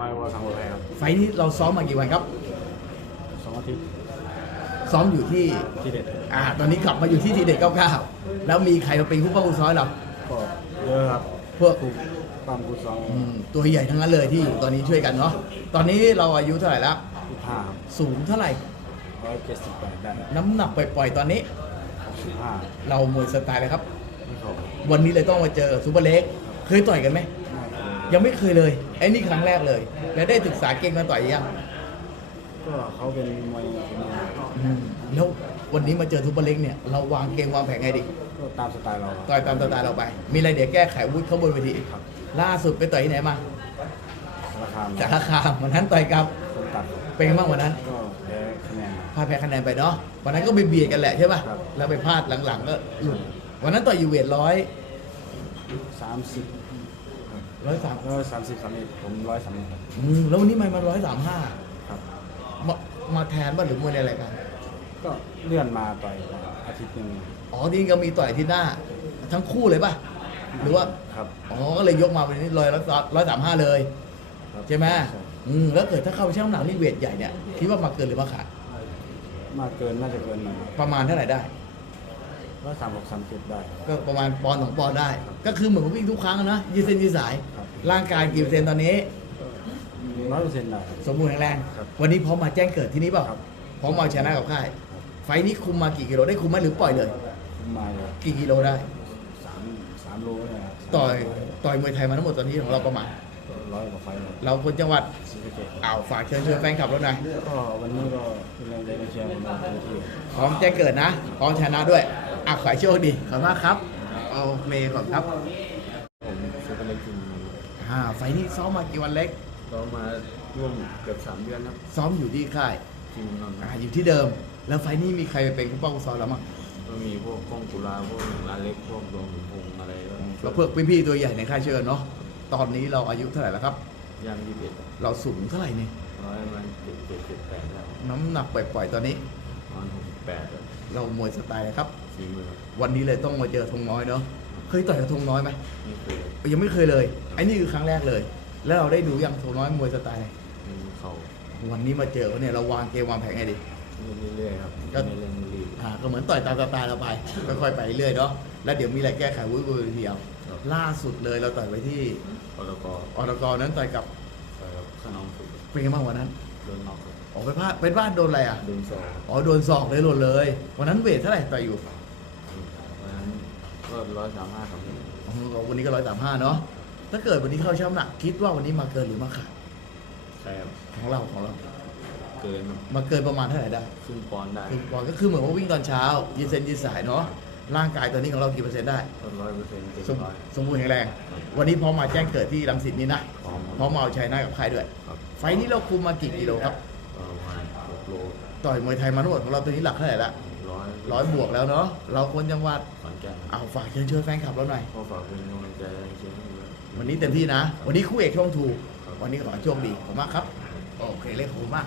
น้อยกว่าทางรถไฟครับไฟล์นี้เราซ้อมมากี่วันครับสองอาทิตย์ซ้อมอยู่ที่ที่เด็ดอ่าตอนนี้กลับมาอยู่ที่ทีเด็ด99แล้วมีใครมาเป็นคู่ป้าคู่ซ้อยเราก็เยอะครับพวกครูตามครูสองอืมตัวใหญ่ทั้งนั้นเลยที่อยู่ตอนนี้ช่วยกันเนาะตอนนี้เราอายุเท่าไหร่แล้วสิบห้าครับสูงเท่าไหร่ ร้อยเจ็ดสิบแปดได้น้ำหนักปล่อยๆตอนนี้ หกสิบห้าเรามวยสไตล์เลยครับ ไม่เขาวันนี้เลยต้องมาเจอซูเปอร์เล็ก เคยต่อยกันไหมไม่เค ยยังไม่เคยเลยไอ้นี่ครั้งแรกเลย แล้วได้ศึกษาเก่งมาต่อยยังก็เขาเป็นมวยฝีมืออืมแล้ววันนี้มาเจอซูเปอร์เล็กเนี่ยเราวางเกมวางแผนไงดี ก็ตามสไตล์เราครับต่อยตามสไตล์เราไป มีอะไรเดี๋ยวแก้ไขวุฒิเข้าบนเวทีครับ ล่าสุดไปต่อยที่ไหนมาราคาสารคามวันนั้นต่อยกับคนตัดเป็นไงบ้างวันนั้นก็แพ้คะแนนครับพลาดแพ้คะแนนไปเนาะวันนั้นก็เบียดๆกันแหละใช่ป่ะครับ แล้วไปพลาดหลังๆก็หลุดวันนั้นต่อยอยู่เวทร้อยสามสิบ ร้อยสามร้อยสามสิบสามสิบผมร้อยสามสิบครับอืมแล้ววันนี้มันมาร้อยสามห้าครับ มามาแทนบ้างหรือมวยในรายการก็เลื่อนมาต่อยอาทิตย์หนึ่งอ๋อที่ก็มีต่อยอาที่หน้า ทั้งคู่เลยป่ะ หรือว่า ครับ อ๋อ ก็เลยยกมาวันนี้ร้อยร้อยสามห้าเลย ครับใช่ไหมอืมแล้วเกิดถ้าเข้าช่างน้ำหนักนี่เวทใหญ่เนี่ยคิดว่ามาเกินหรือมาขาดมากเกินน่าจะเกินหน่อยประมาณเท่าไหร่ได้ ร้อยสามหกสามเจ็ดได้ ก็ประมาณปอนด์สองปอนด์ได้ ก็คือเหมือนกับวิ่งทุกครั้งอะนะยืดเส้นยืดสาย ครับ ร่างกายกี่เปอร์เซ็นต์ตอนนี้ ร้อยเปอร์เซ็นต์ได้ สมบูรณ์แข็งแรง ครับวันนี้พร้อมมาแจ้งเกิดที่นี่เปล่าครับ พร้อมมาเอาชนะกับค่าย ไฟล์นี้คุมมากี่กิโลได้คุมไหมหรือปล่อยเลย ขึ้นมาเลยกี่กิโลได้ สามสามโลเนี่ยครับต่อยต่อยมวยไทยมาทั้งหมดตอนนี้ของเราประมาณ ร้อยกว่าไฟล์ครับเราคนจังหวัดศรีสะเกษอ่าวฝากเชิญชวนแฟนคลับเราหน่อยก็วันนี้ก็เป็นแรงใจเชียร์ผมมาเต็มที่ พร้อมแจ้งเกิดนะ พร้อมชนะด้วย อะขอให้โชคดีขอบคุณมากครับ เอาเมย์ก่อนครับผมซื้อไปเล่นทีมอ่าไฟล์นี้ซ้อมมากี่วันเล็ก ก็มาร่วมเกือบสามเดือนครับซ้อมอยู่ที่ค่ายทีมนนท์อ่าอยู่ที่เดิม แล้วไฟล์นี้มีใครไปเป็นผู้ป้องกันซ้อมเรามั้งก็มีพวกกล้องกุลาพวกหนึ่งร้านเล็กพวกดวงพงอะไรก็แล้วเพื่อพี่ๆตัวใหญ่ในค่ายเชิญเนาะตอนนี้เราอายุเท่าไหร่แล้วครับ ย่างยี่สิบเอ็ดเราสูงเท่าไหร่เนี่ยร้อยมันเจ็ดเจ็ดเจ็ดแปดแล้วน้ำหนักปล่อยๆตอนนี้มันหกสิบแปดแล้ว เรามวยสไตล์อะไรครับสี่มือครับวันนี้เลยต้องมาเจอธงน้อยเนาะเคยต่อยกับธงน้อยไหมนี่คือยังไม่เคยเลยไอ้นี่คือครั้งแรกเลย แล้วเราได้ดูยังธงน้อยมวยสไตล์ไหนมีเขาวันนี้มาเจอเขาเนี่ยเราวางเกมวางแผนไงดีเรื่อยๆครับก็ ไม่เร่งรีบอ่าก็เหมือนต่อยตามสไตล์เราไปค่อยๆไปเรื่อยเนาะแล้วเดี๋ยวมีอะไรแก้ไขวุ้ยวุ้ยเดียว ครับล่าสุดเลยเราต่อยไปที่ปตกอตกนั้นต่อยกับไปกับขนองสุดเป็นไงบ้างวันนั้น โดนน็อกครับ ออกไปพลาดเป็นบ้านโดนอะไรอะ โดนสองอ๋อโดนศอกเลยหล่นเลยวันนั้นเวทเท่าไหร่ต่อยอยู่วันนั้นก็ร้อยสามห้าครับอ๋อวันนี้ก็ร้อยสามห้าเนาะถ้าเกิดวันนี้เข้าช่ำหนักคิดว่าวันนี้มาเกินหรือมาขาดใช่ครับของเราของเราเกินครับมาเกินประมาณเท่าไหร่ได้ครึ่งปอนด์ได้คือก่อนก็คือเหมือนว่าวิ่งตอนเช้ายืดเส้นยืดสายเนาะร่างกายตอนนี้ของเรากี่เปอร์เซ็นต์ได้ก็ร้อยเปอร์เซ็นต์เต็มสมร้อย สมบูรณ์แข็งแรง วันนี้พร้อมมาแจ้งเกิดที่รังสิตนี้นะพร้อมพร้อมมาเอาชัยหน้ากับค่ายด้วย ครับ ไฟล์นี้เราคุมมากี่กิโลครับ ก็ประมาณหกโล ต่อยมวยไทยมาทั้งหมดของเราตัวนี้หลักเท่าไหร่ละร้อยร้อยบวกแล้วเนาะเราคนจังหวัดขอนแก่นเอาฝากเชิญชวนแฟนคลับเราหน่อยก็ฝากเป็นกำลังใจให้เชียร์ให้ด้วยวันนี้เต็มที่นะ วันนี้คู่เอกช่องถูกครับวันนี้ขอให้โชคดีขอบคุณมากครับโอเคเล็กขอบคุณมาก